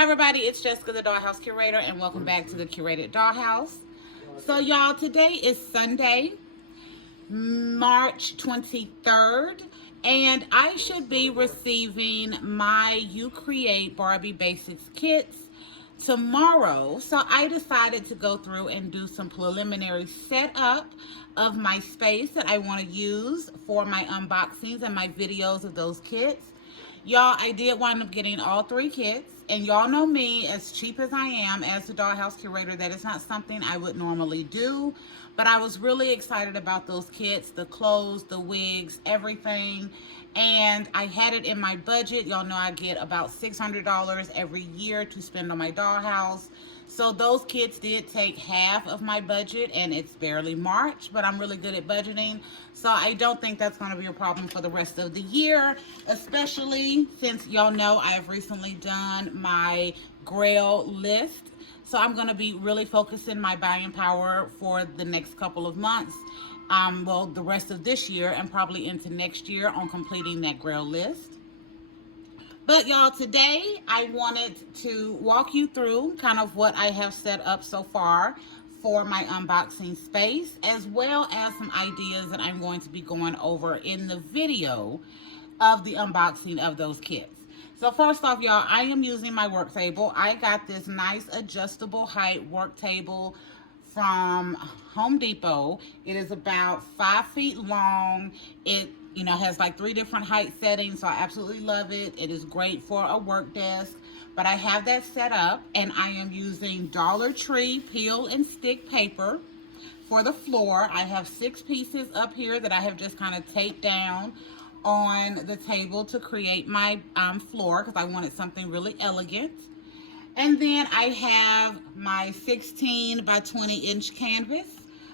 Hi everybody, it's Jessica the Dollhouse Curator and welcome back to the Curated Dollhouse. So y'all, today is Sunday, March 23rd, and I should be receiving my You Create Barbie Basics kits tomorrow. So I decided to go through and do some preliminary setup of my space that I want to use for my unboxings and my videos of those kits. Y'all, I did wind up getting all three kits, and y'all know me, as cheap as I am as the Dollhouse Curator, that is not something I would normally do, but I was really excited about those kits, the clothes, the wigs, everything, and I had it in my budget. Y'all know I get about $600 every year to spend on my dollhouse. So those kits did take half of my budget, and it's barely March, but I'm really good at budgeting. So I don't think that's going to be a problem for the rest of the year, especially since y'all know I have recently done my Grail list. So I'm going to be really focusing my buying power for the next couple of months. Well, the rest of this year and probably into next year on completing that Grail list. But y'all, today I wanted to walk you through kind of what I have set up so far for my unboxing space, as well as some ideas that I'm going to be going over in the video of the unboxing of those kits. So first off, y'all, I am using my work table. I got this nice adjustable height work table from Home Depot. It is about 5 feet long. It has like 3 different height settings, so I absolutely love it. It is great for a work desk. But I have that set up, and I am using Dollar Tree peel and stick paper for the floor. I have 6 pieces up here that I have just kind of taped down on the table to create my floor, because I wanted something really elegant. And then I have my 16 by 20 inch canvas,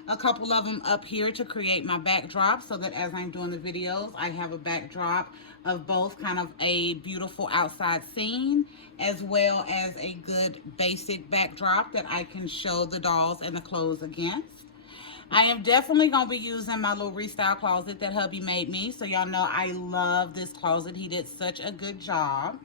a couple of them up here to create my backdrop, so that as I'm doing the videos, I have a backdrop of both kind of a beautiful outside scene, as well as a good basic backdrop that I can show the dolls and the clothes against. I am definitely going to be using my little restyle closet that hubby made me. So y'all know I love this closet. He did such a good job.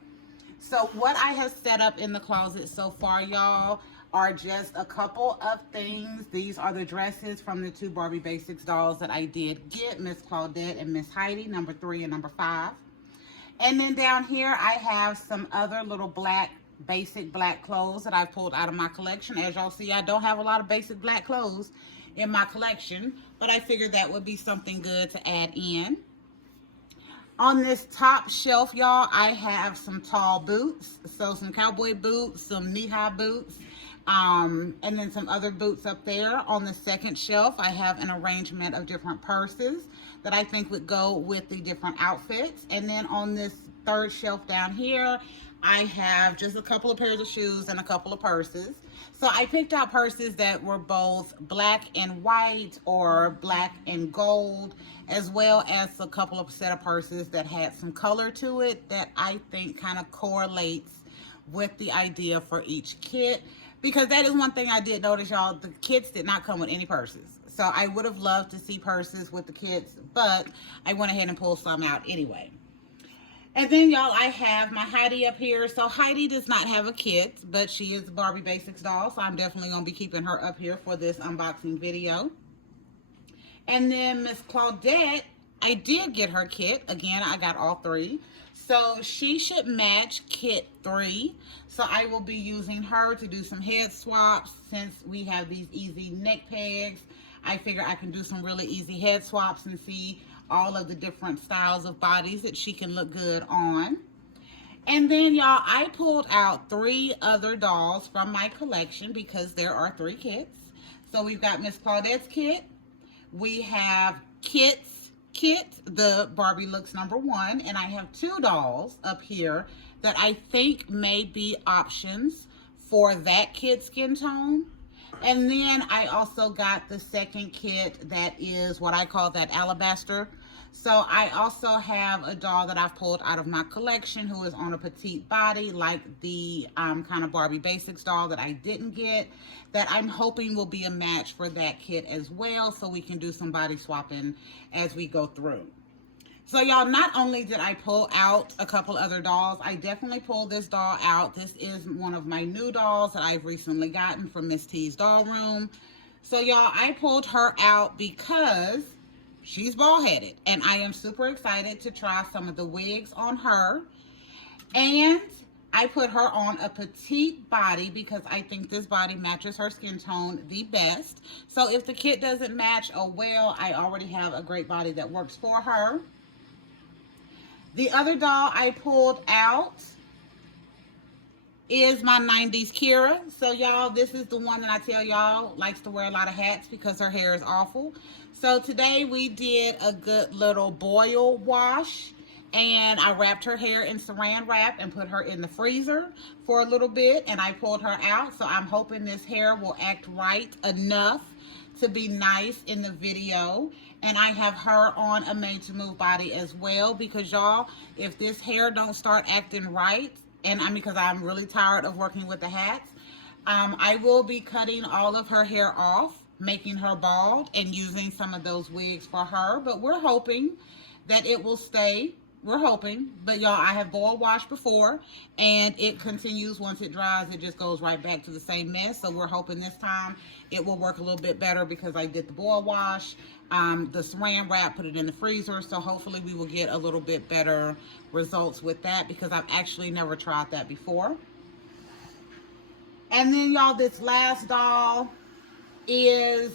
So what I have set up in the closet so far, y'all, are just a couple of things. These are the dresses from the 2 Barbie Basics dolls that I did get, Miss Claudette and Miss Heidi, number 3 and number 5. And then down here, I have some other little basic black clothes that I pulled out of my collection. As y'all see, I don't have a lot of basic black clothes in my collection, but I figured that would be something good to add in. On this top shelf, y'all, I have some tall boots. So some cowboy boots, some knee-high boots, and then some other boots up there. On the second shelf, I have an arrangement of different purses that I think would go with the different outfits. And then on this third shelf down here, I have just a couple of pairs of shoes and a couple of purses. So I picked out purses that were both black and white or black and gold, as well as a couple of set of purses that had some color to it that I think kind of correlates with the idea for each kit. Because that is one thing I did notice, y'all, the kits did not come with any purses. So I would have loved to see purses with the kits, but I went ahead and pulled some out anyway. And then, y'all, I have my Heidi up here. So Heidi does not have a kit, but she is a Barbie Basics doll. So I'm definitely going to be keeping her up here for this unboxing video. And then Miss Claudette, I did get her kit. Again, I got all 3. So she should match kit 3. So I will be using her to do some head swaps. Since we have these easy neck pegs, I figure I can do some really easy head swaps and see all of the different styles of bodies that she can look good on. And then, y'all, I pulled out 3 other dolls from my collection because there are 3 kits. So we've got Miss Claudette's kit. We have Kit's kit, the Barbie Looks number 1. And I have 2 dolls up here that I think may be options for that kid skin tone. And then I also got the second kit that is what I call that alabaster. So I also have a doll that I've pulled out of my collection who is on a petite body, like the kind of Barbie Basics doll that I didn't get, that I'm hoping will be a match for that kit as well, so we can do some body swapping as we go through. So y'all, not only did I pull out a couple other dolls, I definitely pulled this doll out. This is one of my new dolls that I've recently gotten from Miss T's Doll Room. So y'all, I pulled her out because she's bald headed, and I am super excited to try some of the wigs on her. And I put her on a petite body because I think this body matches her skin tone the best. So if the kit doesn't match, oh well, I already have a great body that works for her. The other doll I pulled out is my 90s Kira. So y'all, this is the one that I tell y'all likes to wear a lot of hats because her hair is awful. So today we did a good little boil wash, and I wrapped her hair in saran wrap and put her in the freezer for a little bit, and I pulled her out. So I'm hoping this hair will act right enough to be nice in the video. And I have her on a made to move body as well, because y'all, if this hair don't start acting right, and I mean, because I'm really tired of working with the hats, I will be cutting all of her hair off, making her bald, and using some of those wigs for her. But we're hoping that it will stay. We're hoping. But y'all, I have boil washed before, and it continues. Once it dries, it just goes right back to the same mess. So we're hoping this time it will work a little bit better because I did the boil wash, the saran wrap, put it in the freezer. So hopefully we will get a little bit better results with that, because I've actually never tried that before. And then y'all, this last doll is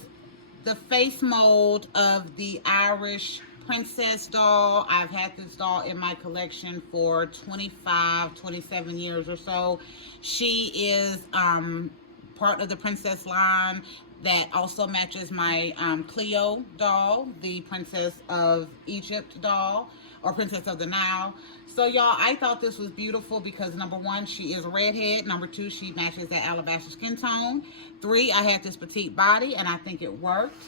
the face mold of the Irish princess doll. I've had this doll in my collection for 27 years or so. She is part of the princess line that also matches my Cleo doll, the Princess of Egypt doll, or Princess of the Nile. So y'all, I thought this was beautiful because number one, she is a redhead. Number two, she matches that alabaster skin tone. Three, I had this petite body, and I think it worked.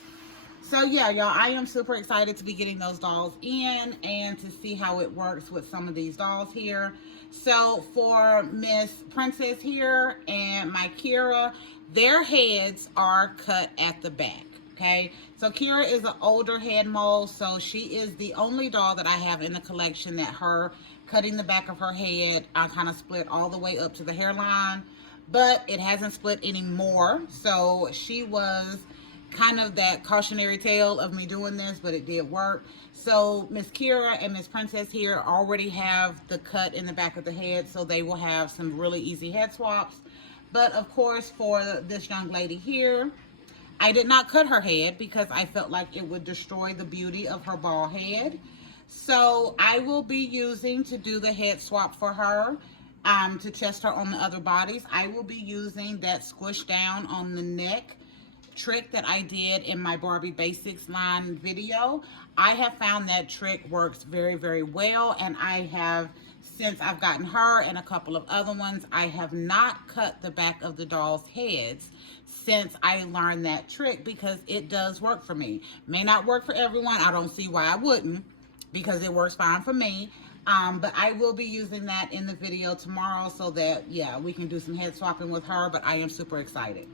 So yeah, y'all, I am super excited to be getting those dolls in and to see how it works with some of these dolls here. So for Miss Princess here and my Kira, their heads are cut at the back. Okay, so Kira is an older head mold, so she is the only doll that I have in the collection that her cutting the back of her head, I kind of split all the way up to the hairline, but it hasn't split anymore. So she was kind of that cautionary tale of me doing this, but it did work. So Miss Kira and Miss Princess here already have the cut in the back of the head, so they will have some really easy head swaps. But of course, for this young lady here, I did not cut her head because I felt like it would destroy the beauty of her bald head. So I will be using, to do the head swap for her, to test her on the other bodies, I will be using that squish down on the neck trick that I did in my Barbie Basics line video. I have found that trick works very, very well, and I have, since I've gotten her and a couple of other ones, I have not cut the back of the doll's heads since I learned that trick, because it does work for me. May not work for everyone. I don't see why I wouldn't, because it works fine for me. But I will be using that in the video tomorrow so that, yeah, we can do some head swapping with her, but I am super excited.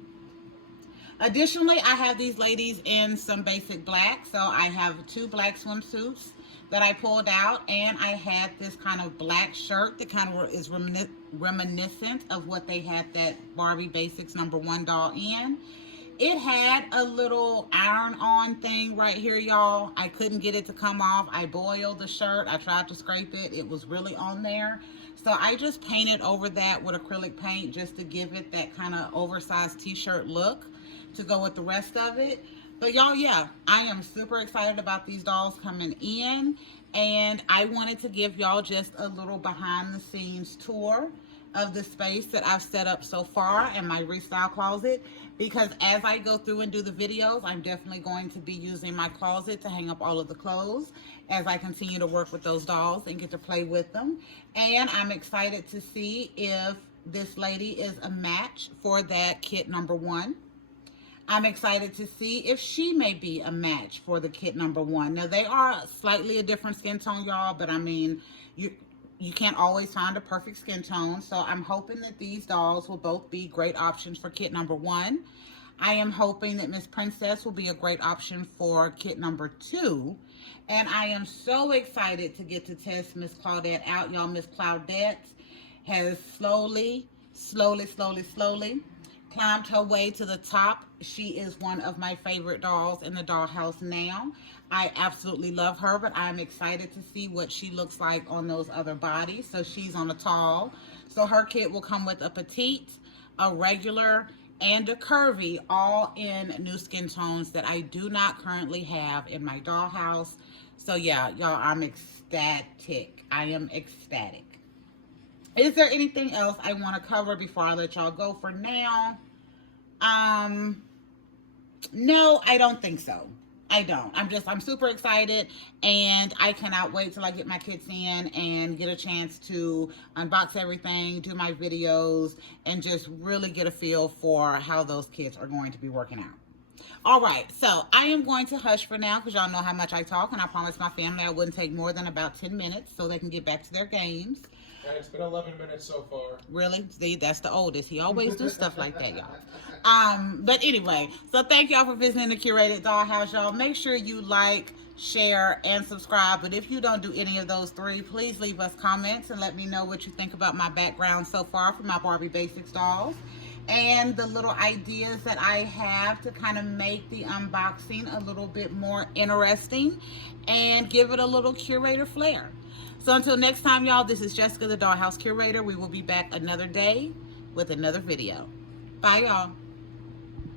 Additionally, I have these ladies in some basic black. So I have two black swimsuits that I pulled out, and I had this kind of black shirt that kind of is reminiscent of what they had that Barbie Basics #1 doll in. It had a little iron-on thing right here, y'all. I couldn't get it to come off. I boiled the shirt. I tried to scrape it. It was really on there. So I just painted over that with acrylic paint just to give it that kind of oversized t-shirt look to go with the rest of it. But y'all, yeah, I am super excited about these dolls coming in, and I wanted to give y'all just a little behind the scenes tour of the space that I've set up so far in my Restyle closet, because as I go through and do the videos, I'm definitely going to be using my closet to hang up all of the clothes as I continue to work with those dolls and get to play with them. And I'm excited to see if this lady is a match for that kit #1. I'm excited to see if she may be a match for the kit #1. Now, they are slightly a different skin tone, y'all, but I mean, you can't always find a perfect skin tone. So I'm hoping that these dolls will both be great options for kit #1. I am hoping that Miss Princess will be a great option for kit number 2. And I am so excited to get to test Miss Claudette out. Y'all, Miss Claudette has slowly climbed her way to the top. She is one of my favorite dolls in the dollhouse now. I absolutely love her, but I'm excited to see what she looks like on those other bodies. So she's on a tall. So her kit will come with a petite, a regular, and a curvy, all in new skin tones that I do not currently have in my dollhouse. So yeah, y'all, I'm ecstatic. I am ecstatic. Is there anything else I want to cover before I let y'all go for now? No, I don't think so. I don't. I'm super excited, and I cannot wait till I get my kits in and get a chance to unbox everything, do my videos, and just really get a feel for how those kits are going to be working out. All right, so I am going to hush for now because y'all know how much I talk, and I promised my family I wouldn't take more than about 10 minutes so they can get back to their games. It's been 11 minutes so far. Really? See, that's the oldest. He always do stuff like that, y'all. But anyway, so thank y'all for visiting the Curated Dollhouse, y'all. Make sure you like, share, and subscribe. But if you don't do any of those 3, please leave us comments and let me know what you think about my background so far for my Barbie Basics dolls and the little ideas that I have to kind of make the unboxing a little bit more interesting and give it a little curator flair. So until next time, y'all, this is Jessica, the Dollhouse Curator. We will be back another day with another video. Bye, y'all.